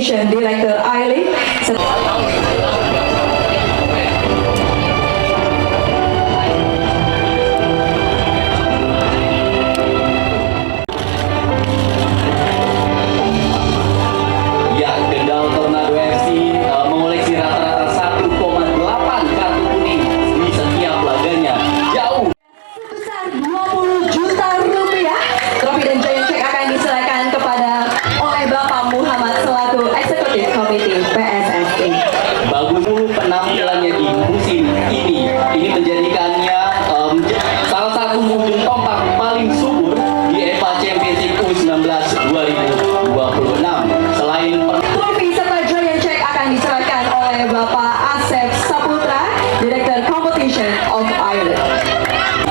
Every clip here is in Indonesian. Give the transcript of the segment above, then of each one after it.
Competition, Director Aileen. Penampilannya di musim ini menjadikannya salah satu ujung tombak paling subur di EVA Championship U19 2026. Selain trofi serta giant check akan diserahkan oleh Bapak Asep Saputra, Director Competition of Ireland.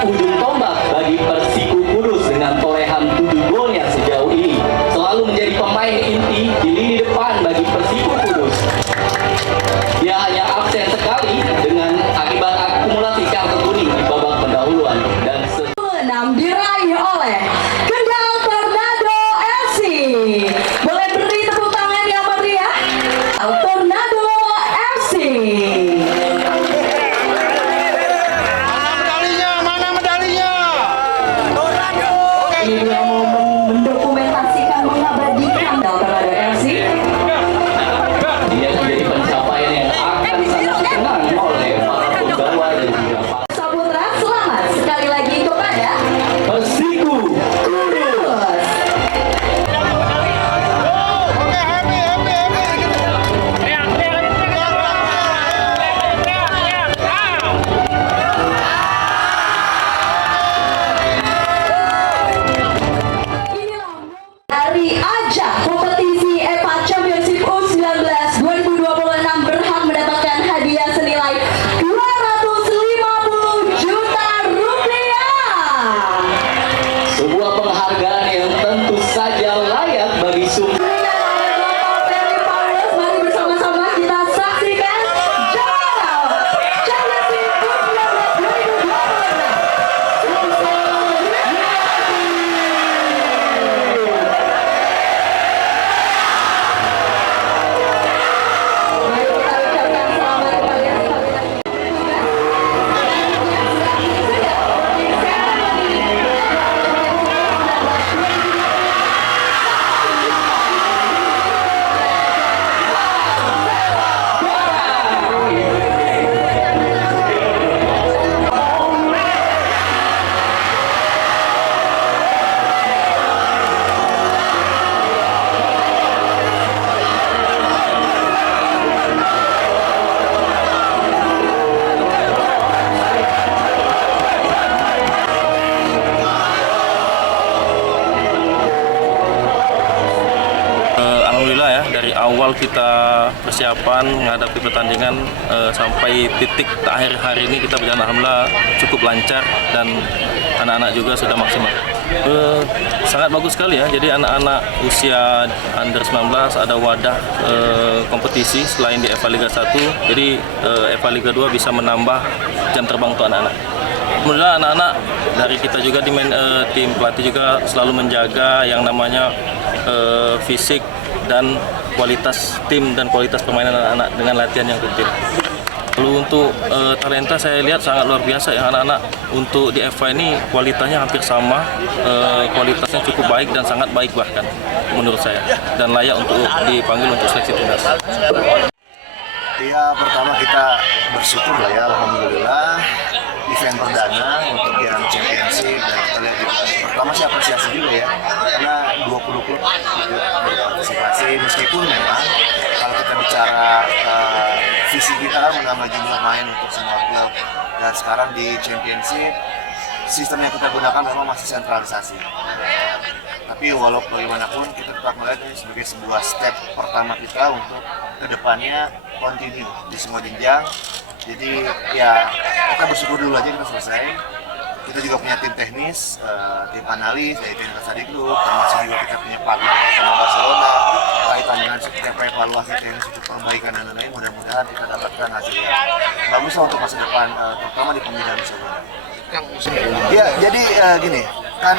Ujung tombak bagi Persiku Kudus dengan torehan 7 golnya sejauh ini selalu menjadi pemain inti di lini depan bagi Persiku Kudus. Dia hanya absen sekali dengan akibat akumulasi kartu kuning di babak pendahuluan dan 6 diraih oleh Kendal Tornado FC. Boleh beri tepuk tangan yang meriah. Tornado FC. Mana medalinya? Tornado. Ini dia mau mendokumentasikan, mengabadikan Tornado FC. dia menjadi pencapaian yang akan sangat dikenang oleh para penggawa dan juga para Saputra, selamat sekali lagi kepada Persiku Kudus. Oke, happy. Inilah dari ajang kompetisi EVA Championship U19 2026 berhak mendapatkan hadiah senilai 250 juta rupiah. sebuah penghargaan yang tentu saja layak bagi sumber. Mari bersama-sama kita saksikan juara Championship U19 Alhamdulillah ya, dari awal kita persiapan menghadapi pertandingan sampai titik akhir hari ini kita berjalan alhamdulillah cukup lancar dan anak-anak juga sudah maksimal. Sangat bagus sekali ya, jadi anak-anak usia under 19 ada wadah kompetisi selain di EVA Liga 1, jadi EVA Liga 2 bisa menambah jam terbang untuk anak-anak. Alhamdulillah anak-anak dari kita juga di tim pelatih juga selalu menjaga yang namanya fisik dan kualitas tim dan kualitas permainan anak-anak dengan latihan yang rutin. Lalu untuk talenta saya lihat sangat luar biasa ya anak-anak untuk di EVA ini kualitasnya hampir sama, kualitasnya cukup baik dan sangat baik bahkan menurut saya dan layak untuk dipanggil untuk seleksi timnas. Ya pertama kita bersyukur lah ya alhamdulillah event perdana untuk yang championship dan kita lihat pertama sih apresiasi juga ya karena 20 klub berpartisipasi meskipun memang kalau kita bicara visi kita kan menambah jumlah main untuk semua klub dan sekarang di championship sistem yang kita gunakan memang masih sentralisasi. Tapi walaupun bagaimanapun kita tetap melihat ini sebagai sebuah step pertama kita untuk kedepannya continue di semua jenjang. Jadi ya kita bersyukur dulu aja kita selesai. Kita juga punya tim teknis, tim analis dari tim Tadi Group, termasuk juga kita punya partner sama Barcelona kaitan dengan setiap evaluasi teknis untuk perbaikan dan lain-lain. Mudah-mudahan kita dapatkan hasil yang bagus lah untuk masa depan, terutama di pemilihan Barcelona. Ya jadi gini kan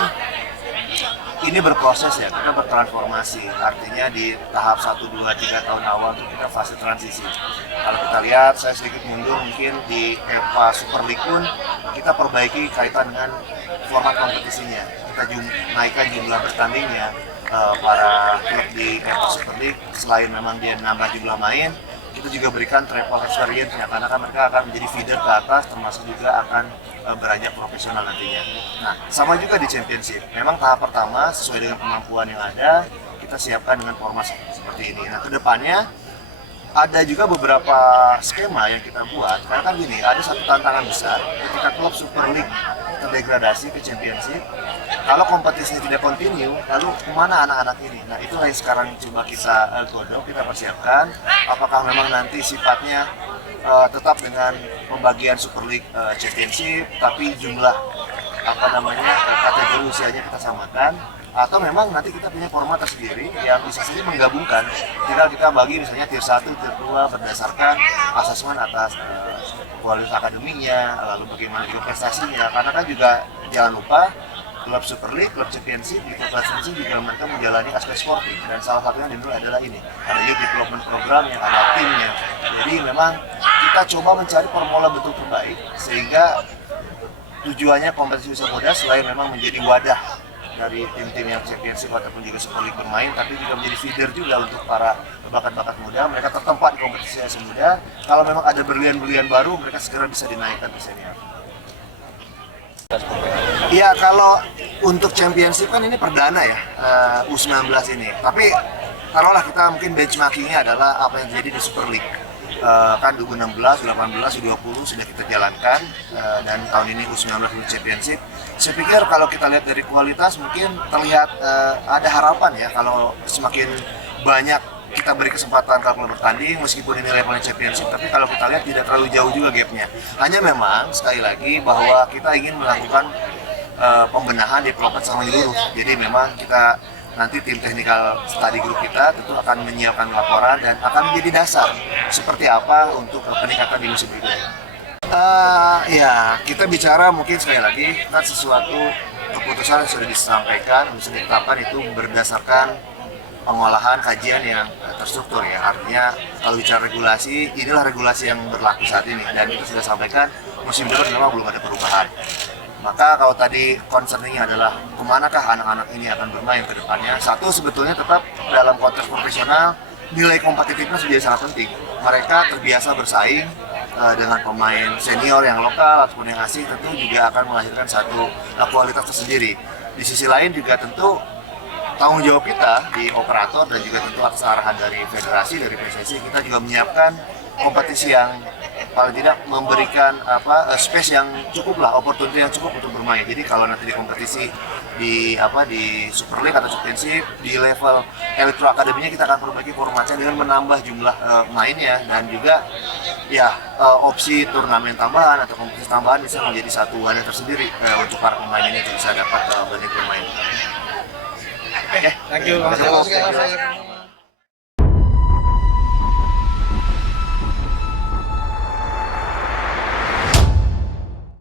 ini berproses ya, kita bertransformasi. Artinya di tahap 1, 2, 3 tahun awal itu kita fase transisi. Kalau kita lihat, saya sedikit mundur mungkin di EVA Super League pun kita perbaiki kaitan dengan format kompetisinya. Kita naikkan jumlah bertandingnya. Para klub di EVA Super League selain memang dia nambah jumlah main, kita juga berikan travel experience-nya karena kan mereka akan menjadi feeder ke atas, termasuk juga akan beranjak profesional nantinya. Nah, sama juga di championship. Memang tahap pertama sesuai dengan kemampuan yang ada, kita siapkan dengan format seperti ini. Nah, kedepannya ada juga beberapa skema yang kita buat. Karena kan gini, ada satu tantangan besar ketika klub Super League terdegradasi ke championship. Kalau kompetisinya tidak kontinu, lalu kemana anak-anak ini? Nah, itulah yang sekarang coba kita godok, kita persiapkan. Apakah memang nanti sifatnya tetap dengan pembagian Super League Championship, tapi jumlah kategori usianya kita samakan, atau memang nanti kita punya format tersendiri yang bisa saja menggabungkan. Tinggal kita bagi misalnya tier 1, tier 2 berdasarkan asesmen atas kualitas akademinya, lalu bagaimana juga prestasinya. Karena kan juga jangan lupa klub Super League, klub Championship, di klub Championship juga mereka menjalani aspek sportif, dan salah satunya dimulai adalah ini, ada youth development program yang ada timnya. Jadi memang kita coba mencari formula betul terbaik sehingga tujuannya kompetisi usia muda selain memang menjadi wadah dari tim-tim yang Championship ataupun juga Super League bermain, tapi juga menjadi feeder juga untuk para bakat-bakat muda. Mereka tertempat di kompetisi usia muda. Kalau memang ada berlian-berlian baru, mereka segera bisa dinaikkan ke senior. Iya, kalau untuk championship kan ini perdana ya, U19 ini. Tapi taruhlah kita mungkin benchmarkingnya adalah apa yang terjadi di Super League. Kan U16, U18, U20 sudah kita jalankan, dan tahun ini U19 Championship. Saya pikir kalau kita lihat dari kualitas mungkin terlihat ada harapan ya, kalau semakin banyak kita beri kesempatan kalau bertanding, meskipun ini levelnya championship, tapi kalau kita lihat tidak terlalu jauh juga gapnya. Hanya memang sekali lagi bahwa kita ingin melakukan pembenahan development secara menyeluruh. Jadi memang kita nanti tim technical study group kita tentu akan menyiapkan laporan dan akan menjadi dasar seperti apa untuk peningkatan di musim berikutnya. Ya, kita bicara mungkin sekali lagi kan sesuatu keputusan yang sudah disampaikan, sudah ditetapkan itu berdasarkan pengolahan kajian yang terstruktur ya. Artinya kalau bicara regulasi, inilah regulasi yang berlaku saat ini, dan kita sudah sampaikan musim depan memang belum ada perubahan. Maka kalau tadi concerningnya adalah kemanakah anak-anak ini akan bermain ke depannya, satu sebetulnya tetap dalam konteks profesional nilai kompetitifnya menjadi sangat penting. Mereka terbiasa bersaing dengan pemain senior yang lokal ataupun yang asing, tentu juga akan melahirkan satu kualitas tersendiri. Di sisi lain juga tentu tanggung jawab kita di operator dan juga tentu atas arahan dari federasi, dari PSSI, kita juga menyiapkan kompetisi yang paling tidak memberikan space yang cukup lah, opportunity yang cukup untuk bermain. Jadi kalau nanti di kompetisi di Super League atau Championship di level Elite Pro Academy-nya, kita akan perbaiki formatnya dengan menambah jumlah mainnya, dan juga ya opsi turnamen tambahan atau kompetisi tambahan bisa menjadi satu wadah tersendiri untuk para pemain ini bisa dapat bermain. Thank you.